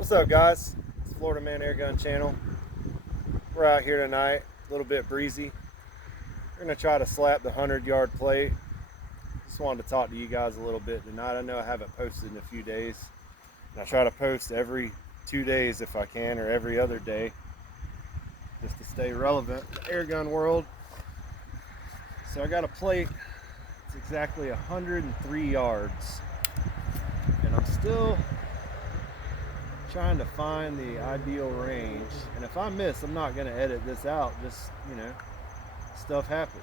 What's up, guys? It's Florida Man Airgun channel. We're out here tonight, a little bit breezy. We're gonna try to slap the 100-yard plate. Just wanted to talk to you guys a little bit tonight. I know I haven't posted in a few days. And I try to post every 2 days if I can, or every other day, just to stay relevant in the airgun world. So I got a plate. It's exactly 103 yards. And I'm still trying to find the ideal range, and if I miss, I'm not going to edit this out. Just, you know, stuff happens.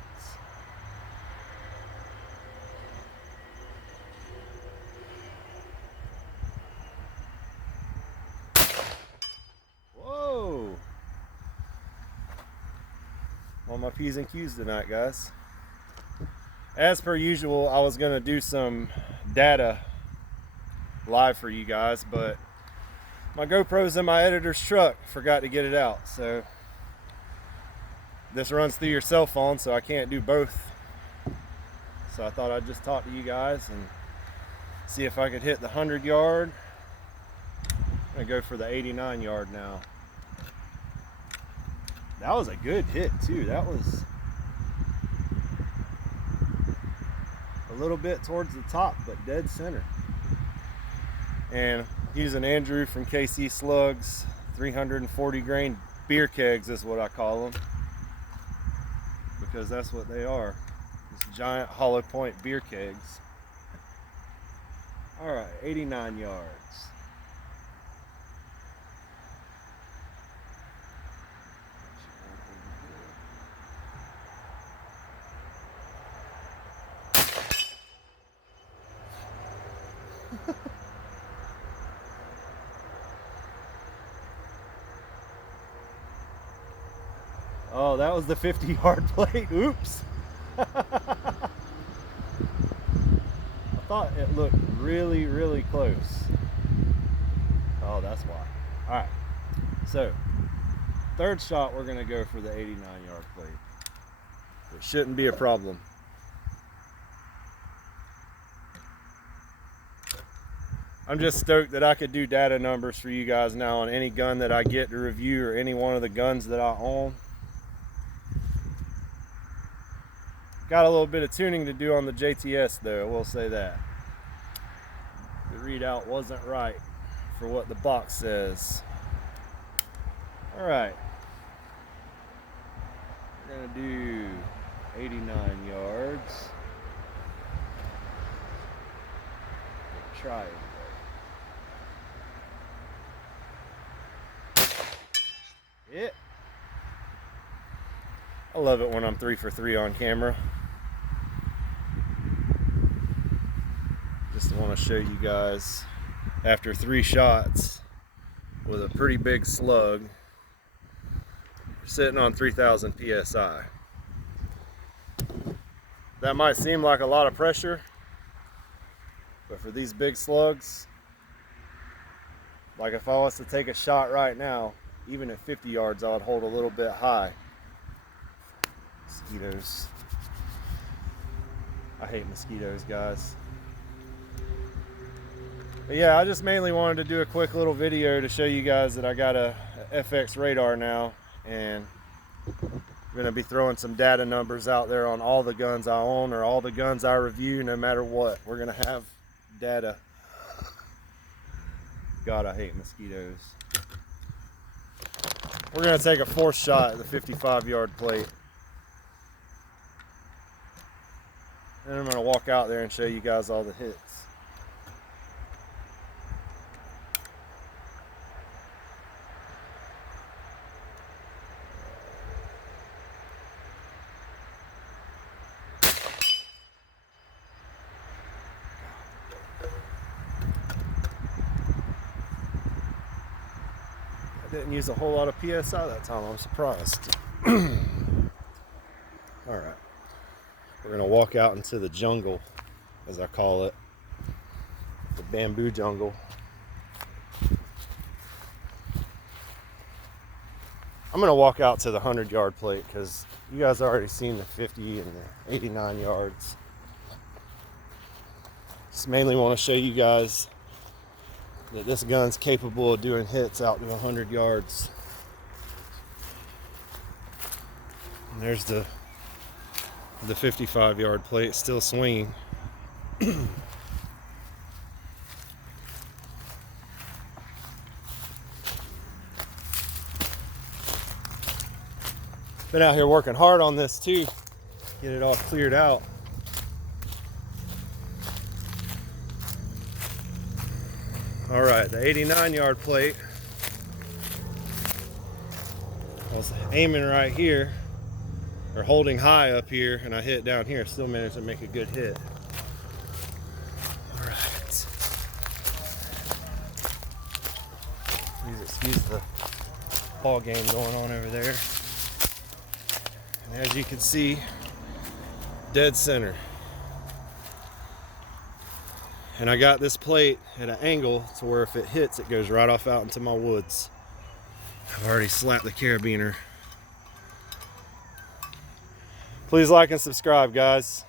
Whoa, on my P's and Q's tonight, guys. As per usual, I was going to do some data live for you guys, but my GoPro's in my editor's truck, forgot to get it out. So this runs through your cell phone, so I can't do both. So I thought I'd just talk to you guys and see if I could hit the 100-yard. I'm gonna go for the 89-yard now. That was a good hit too. That was a little bit towards the top, but dead center. And using Andrew from KC Slugs, 340 grain beer kegs is what I call them, because that's what they are. These giant hollow point beer kegs. All right, 89 yards. Oh, that was the 50-yard plate. Oops. I thought it looked really, really close. Oh, that's why. All right. So, third shot, we're going to go for the 89-yard plate. It shouldn't be a problem. I'm just stoked that I could do data numbers for you guys now on any gun that I get to review, or any one of the guns that I own. Got a little bit of tuning to do on the JTS though, I will say that. The readout wasn't right for what the box says. Alright. We're gonna do 89 yards. Try it. I love it when I'm 3 for 3 on camera. Just want to show you guys, after 3 shots with a pretty big slug, we're sitting on 3,000 psi. That might seem like a lot of pressure, but for these big slugs, like if I was to take a shot right now, even at 50 yards, I would hold a little bit high. Mosquitoes. I hate mosquitoes, guys. But yeah, I just mainly wanted to do a quick little video to show you guys that I got a FX radar now, and I'm gonna be throwing some data numbers out there on all the guns I own, or all the guns I review, no matter what. We're gonna have data. God, I hate mosquitoes. We're gonna take a 4th shot at the 55-yard plate. And I'm gonna walk out there and show you guys all the hits. I didn't use a whole lot of PSI that time, I'm surprised. Alright. We're gonna walk out into the jungle, as I call it. The bamboo jungle. I'm gonna walk out to the 100-yard plate because you guys already seen the 50 and the 89 yards. Just mainly want to show you guys that this gun's capable of doing hits out to 100 yards. And there's the 55-yard plate still swinging. Been out here working hard on this too, get it all cleared out. All right, the 89-yard plate, I was aiming right here, or holding high up here, and I hit down here, still managed to make a good hit. All right. Please excuse the ball game going on over there. And as you can see, dead center. And I got this plate at an angle to where if it hits, it goes right off out into my woods. I've already slapped the carabiner. Please like and subscribe, guys.